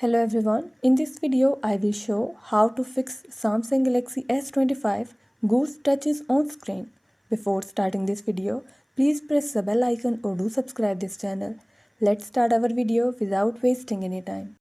Hello everyone, in this video I will show how to fix Samsung Galaxy S25 ghost touches on screen. Before starting this video, please press the bell icon or do subscribe this channel. Let's start our video without wasting any time.